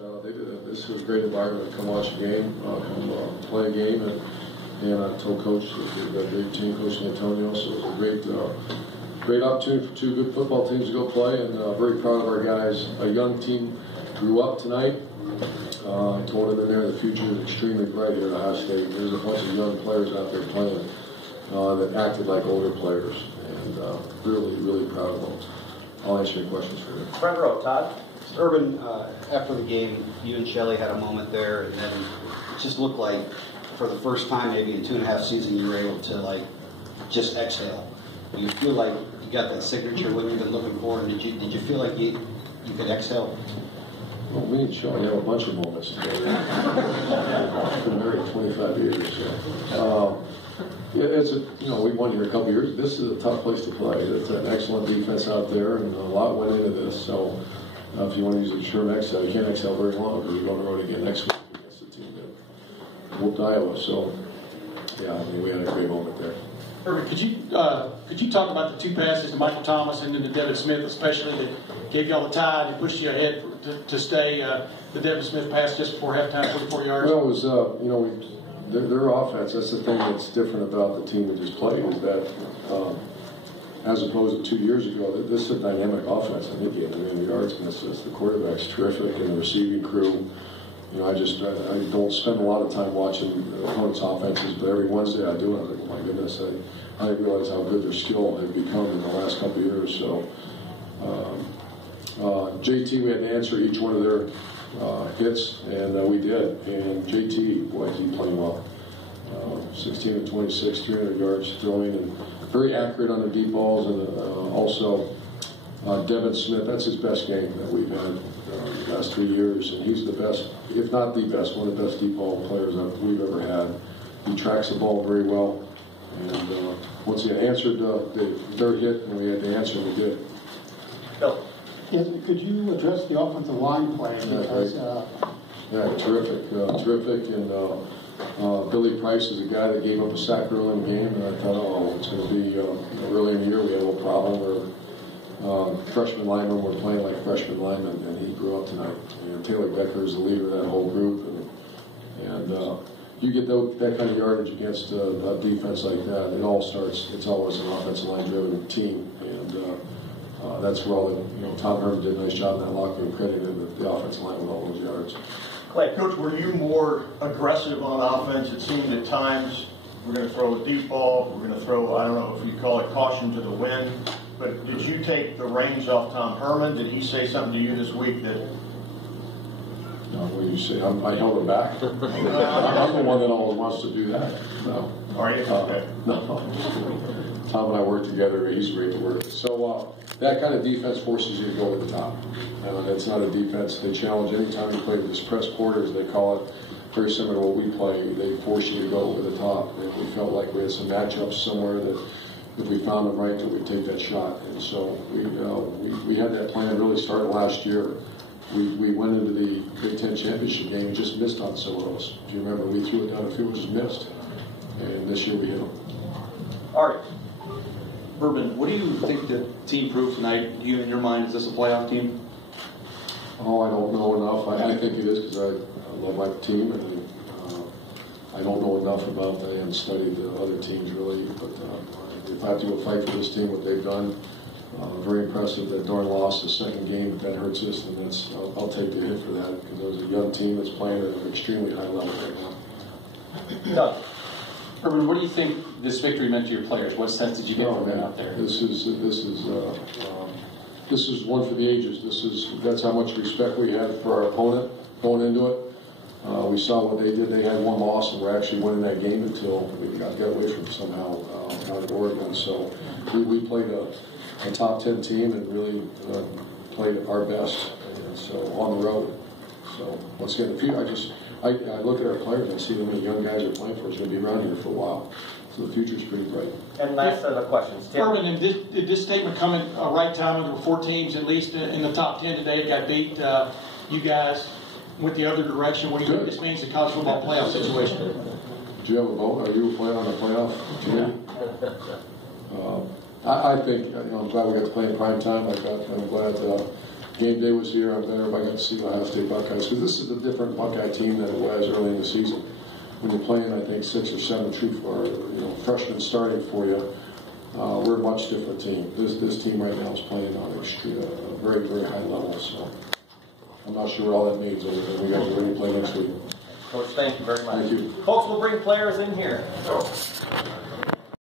They did. This was a great environment to come watch a game, come play a game, and I told Coach that they've got a great team, Coach Antonio. So it was a great opportunity for two good football teams to go play, and very proud of our guys. A young team grew up tonight. I told them in there the future is extremely bright here at Ohio State. There's a bunch of young players out there playing that acted like older players, and really, really proud of them. I'll answer your questions for you. Front row, Todd. Urban, after the game, you and Shelley had a moment there, and then it just looked like for the first time maybe in 2.5 seasons you were able to just exhale. Do you feel like you got that signature what you've been looking for? Did you feel like you could exhale? Well, me and Shelley have a bunch of moments together. I've been married 25 years. So. We won here a couple years. This is a tough place to play. It's an excellent defense out there, and a lot went into this. So if you want to use the term exhale, you can't exhale very long because we're going to road again next week against the team that whooped Iowa. So, yeah, I mean, we had a great moment there. Irvin, could you talk about the two passes to Michael Thomas and then to Devin Smith, especially that gave you all the tide and pushed you ahead to stay the Devin Smith pass just before halftime, 44 yards? Well, it was, their offense, that's the thing that's different about the team we just played, is that as opposed to 2 years ago, this is a dynamic offense in the game. I mean, the yards misses, the quarterback's terrific, and the receiving crew. I don't spend a lot of time watching opponents' offenses, but every Wednesday I do. I was like, oh my goodness, I didn't realize how good their skill had become in the last couple of years. So, JT, we had to answer each one of their hits, and we did. And JT, boy, he playing well. 16 of 26, 300 yards throwing, and very accurate on the deep balls. And also, Devin Smith, that's his best game that we've had the last 3 years, and he's the best, if not the best, one of the best deep ball players that we've ever had. He tracks the ball very well, and once he had answered their hit, and we had to answer, we did. Bill. Yes, could you address the offensive line play? Because, terrific, and Billy Price is a guy that gave up a sack early in the game, and I thought, it's going to be early in the year we had a little problem where freshman linemen were playing like freshman linemen, and he grew up tonight. And Taylor Becker is the leader of that whole group, and you get that kind of yardage against a defense like that, it's always an offensive line-driven team, and that's where all Tom Herman did a nice job in that locker room, credited the offensive line with all those yards. Clay. Coach, were you more aggressive on offense? It seemed at times we're going to throw a deep ball, we're going to throw, I don't know if you call it caution to the wind, but did you take the reins off Tom Herman? Did he say something to you this week that... No, when you say I held him back, I'm the one that always wants to do that. No. Are you? Okay. No. Tom and I work together. He's great to work with. So that kind of defense forces you to go with the top. It's not a defense. They challenge any time you play with this press quarters, they call it, very similar to what we play. They force you to go over the top. And we felt like we had some matchups somewhere that if we found them right, that we'd take that shot. And so we had that plan really started last year. We went into the Big Ten championship game and just missed on some of those. If you remember, we threw it down the field, just missed. And this year we hit them. All right. Urban, what do you think the team proved tonight? You, in your mind, is this a playoff team? Oh, I don't know enough. I think it is because I love my team, and I don't know enough about them. I haven't studied the other teams really. But if I have to go fight for this team, what they've done, very impressive. That Dorn lost the second game, but that hurts us, and I'll take the hit for that because there's a young team that's playing at an extremely high level right now. Doug. Urban, what do you think this victory meant to your players? What sense did you get from them out there? This is one for the ages. That's how much respect we had for our opponent going into it. We saw what they did. They had one loss, and we're actually winning that game until we got away from somehow out of Oregon. So we played a top 10 team and really played our best. And so on the road. So once again, I look at our players and I see how many young guys are playing for us. Going to be around here for a while. So the future's pretty bright. And last set of questions. Tim. Urban, did this statement come at a right time? There were 4 teams at least in the top 10 today. Got beat. You guys went the other direction. What do you think this means to the college football playoff situation? Do you have a vote? Are you playing on the playoff committee? I think I'm glad we got to play in prime time like that. I'm glad game day was here, I bet everybody got to see the Ohio State Buckeyes, because this is a different Buckeye team than it was early in the season. When you're playing, I think, 6 or 7 true freshmen starting for you, we're a much different team. This team right now is playing on a very, very high level, so I'm not sure what all that means. We guys are ready to play next week. Coach, thank you very much. Thank you. Folks, we'll bring players in here.